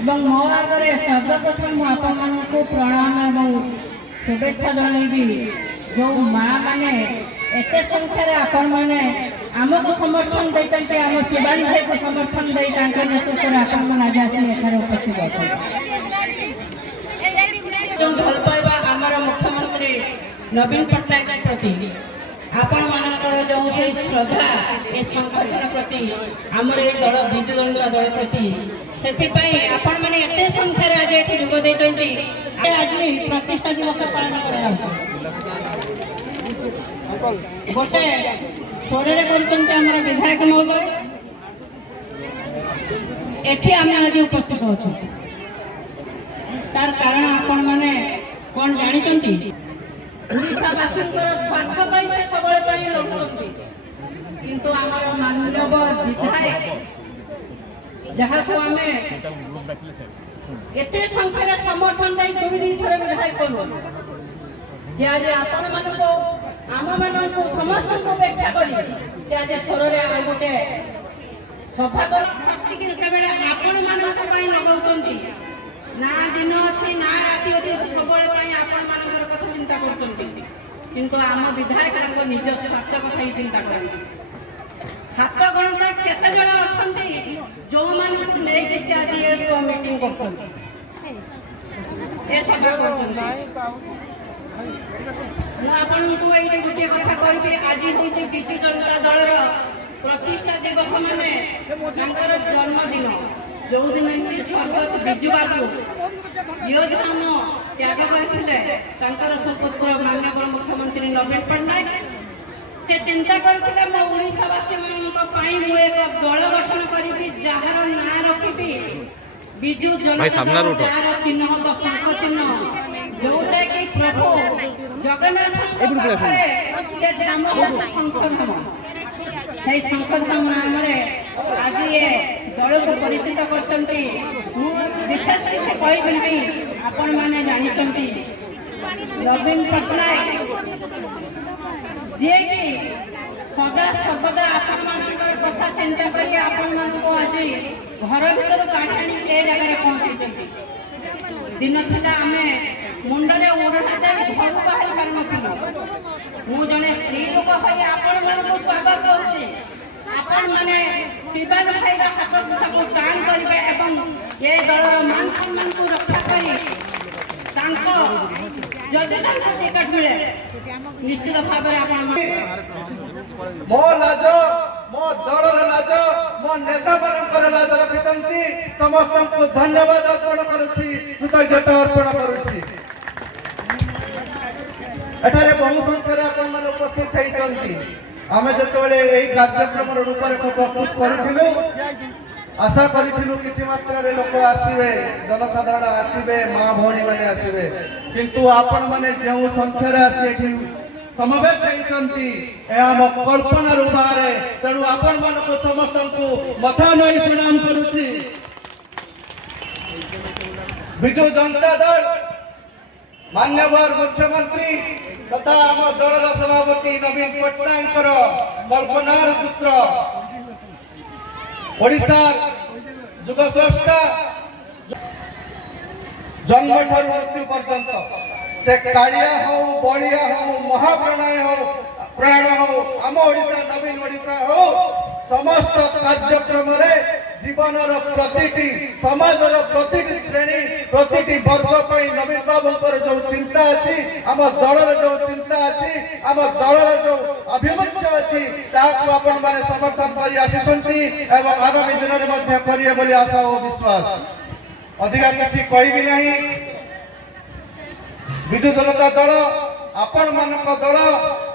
ଏବଂ ମୋ ଆଗରେ ସର୍ବପ୍ରଥମ ମୁଁ ଆପଣମାନଙ୍କୁ ପ୍ରଣାମ ଏବଂ शुभेच्छा जनइबी जो माँ मैंने एत संख्यार आपण मैंने आमको समर्थन देते आम शिवानी भाई को समर्थन दे नेतृत्व आपण मैंने आज आसी एठार उपस्थित जो भल पाइबा आमर मुख्यमंत्री नवीन पट्टनायक प्रति आपण मानकर जो से श्रद्धा ए संगठन प्रति आमर ये दल विजु जनता दल प्रति से आपण मैंने एत संख्यार आज ये जोग देते आज प्रतिष्ठा दिवस पालन गोटे सोरे कर विधायक महोदय एठी आम आज उपस्थित होचु तार कारण आपण माने कौन जानी ओडिशावासी स्वार्थ से सब लड़ुंट किंतु आमर माननीय विधायक जहाँ को आम एते संख्यार समर्थन दे दुई दिन थरे विधायक कलु से आज आपण मानको आम मानको समस्त को व्याख्या करी से आज स्वर रे आ गोटे सभा कर शक्ति के केबेला आपण मानको पई लगाउचंती ना दिन अछि ना राति अछि सब पई आपण मानकर कथा चिंता करचंती किंतु आम विधायक को निज स्वार्थ कथा ही चिंता करती हाथ गणता केते जण अछंती जो मानक नै कि से आज ये मीटिंग करचंती ए सभा करचंती मु आपनकु एई गोटे कथा कहबी आज होची बिजु जनता दलर प्रतिष्ठा दिवस माने तांकर जन्मदिन जो दिन कि स्वर्गत बिजु बाबू योधाम त्याग करथिले तांकर सुपुत्र माननीय मुख्यमंत्री नवीन पट्टनायक से चिंता करथिले मो ओडिशावासी मानक पई मु एक दल गठन करिबी जहार ना रखिबी बिजु जनता दल जार चिन्ह तो शंख चिन्ह जोटा कि प्रभु जगन्नाथ से नाम शंखधाम से शंखधाम नाम आज ये दल को परिचित करचंती विशेष किसी कहबी नहीं आपण माने जानिचंती नवीन पट्टनायक जे कि सदा सर्वदा आपण मानकर कथा चिंता करी आपण मानको आज घर भीतर काटाणी ए जगह पहुंची दिन थिला आमे मुंडरे ओढ़ना दे घर बाहर पार नथिलो मु जने स्त्री लोक भाई आपण मानको स्वागत करूची आपण माने शिवान भाई रा हाथ को टाण करिवे एवं ए दलर मान सम्मान को रक्षा करी तांको जदि तांको टिकट मिले निश्चित भाव रे आपण मो लाज मो दलर लाज मो नेता परंकर लाज रखिचंती समस्त को धन्यवाद अर्पण करूची कृतज्ञता अर्पण करूची एठारे बहु संख्यार आपण माने उपस्थित थैचंती आमे जतबेले एई कार्यक्रम रूपरेख प्रस्तुत करिथिलु आशा करिथिलु किछि मात्रा रे लोक आसीबे जनसाधारण आसीबे मां भौणी माने आसीबे किंतु आपण माने जेउ संख्या रे आसी एठी समवेत थैचंती ए हम कल्पना रो बाहर तेणु आपण मानको समस्त को मथा नई प्रणाम करूची बिजु जनता दल मान्यवर मुख्यमंत्री तथा आम दलर सभापति नवीन पट्टनायक कल्पनार पुत्र ओडिशा जुगस्रष्टा जन्म ठारू मृत्यु पर्यंत से कालिया हो बलिया हो महाप्राणय हो प्राण हो आम ओडिशा नवीन ओडिशा हो समस्त कार्यक्रम रे जीवनर प्रतिटी समाजर प्रतिटी श्रेणी प्रतिटी वर्ग पर नवीन बाबूर जो चिंता अच्छी आम दलर जो चिंता अच्छी आम दलर जो अभिमुख्य अच्छी आपण मैंने समर्थन कर आगामी दिन में करेंगे बोली आशा और विश्वास अधिका किसी कहबी नहीं बिजु जनता दल आपण मानक दल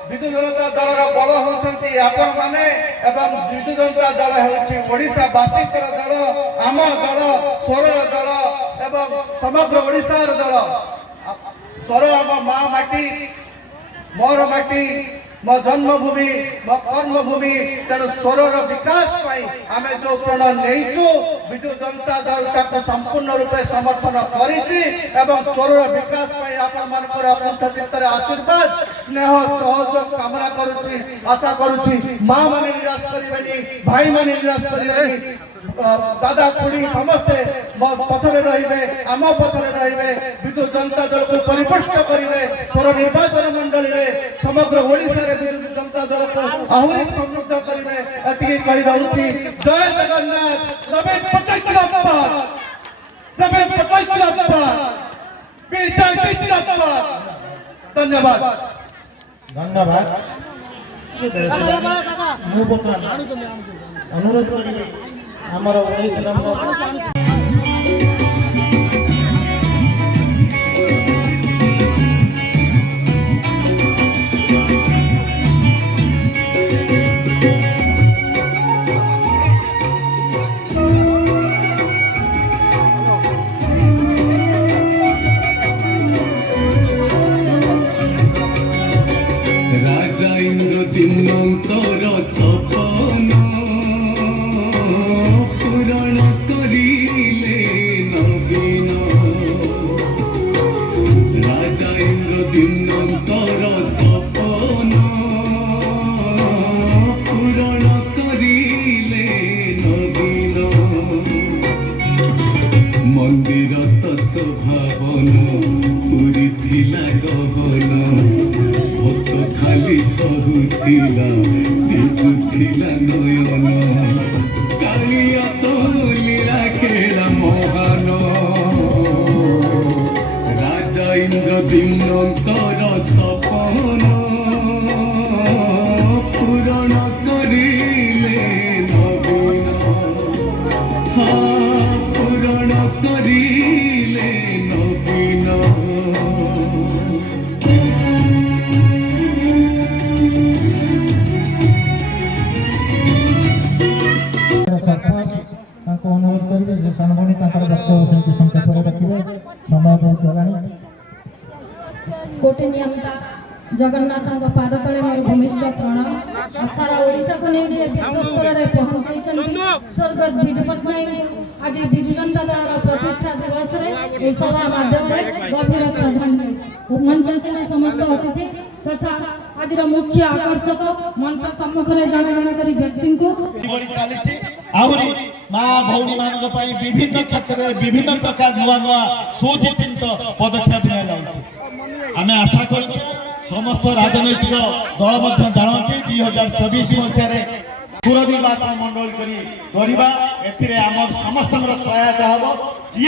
बिजु जनता दलर बल होती आपण माने एवं बिजु जनता दल होड़ीसा बासी दल आम दल स्वर दल एवं समग्र ओडिशार दल स्वर आम माँ माटी मोर माटी मो जन्मभूमि मो कर्मभूमि तेणु स्वर विकास आम जो प्रण नहीं बिजु जनता दल ताको संपूर्ण रूपे समर्थन करिछि एवं स्वरर विकास पई आपण मानकर अकुंठ चित्तरे आशीर्वाद स्नेह सहयोग कामना करूछि आशा करूछि मां माने निराश करिबेनी भाई माने निराश करिबेनी दादा खुड़ी समस्ते पछरे रहिबे आम पछरे रहिबे बिजु जनता दल को परिपुष्ट करिवे स्वर निर्वाचन मंडली रे समग्र ओडिसा रे बिजु जनता दल को आहुरी समृद्ध करिवे एतिकी कहि रहउछि जय जगन्नाथ नवीन पटनायक जिंदाबाद नवीन पटनायक जिंदाबाद बीजेपी जिंदाबाद धन्यवाद धन्यवाद मु बर्तमान अनुरोध करी आमर राजा इंद्र दिनंतर सपन पूरण करिले नवीन राजा इंद्र दिनंतर सपन पूरण करिले नवीन मंदिर तो स्वभावन पूरी थिला गहन भक्त खाली सहुथिला दिजुथिला नयन कालिया तो लीला खेला मोहन राजा इंद्र दिनंतर सपन पूरण करिले नवीन पूरण करिले नवीन अनुरोध करेंगे सानभनी वक्तव्य सेमती संक्षेप रखिए समय बहुत होगा कोटि नियमिता जगन्नाथ पाद तले मोर भूमिष्ठ प्रणाम सारा ओडिशा को नहीं जे विश्व स्तर रे पहुंचै स्वर्गत बिजु पटनायक आज बिजु जनता दल प्रतिष्ठा दिवस रे ए सभा माध्यम रे गभीर श्रद्धांजलि मंच से समस्त अतिथि तथा आज मुख्य आकर्षक मंच सम्मुख रे जण जण करी व्यक्ति को आहुरी माँ भौणी मानक पई विभिन्न क्षेत्र में विभिन्न प्रकार नुआ नुआ सुचिंतित पदक्षेप निया जाउछि आमे आशा करूछु समस्त राजनैतिक दल मध्य जानती 2024 मसीह सुर निर्वाचन मंडल करी गढ़ा एथिरे आमर समस्त सहायता हम जी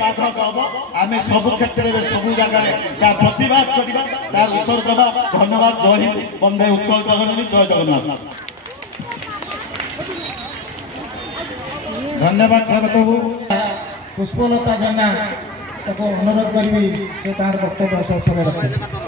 बाधक हम आम सब क्षेत्र में सब जगह तार प्रतिवाद करवा तार उत्तर देवा धन्यवाद जय हिंद वंदे उत्कल जगन्नाथ जय जगन्नाथ धन्यवाद सर प्रभु पुष्पलता जेना अनुरोध करी से तार वक्तव्य सब रखे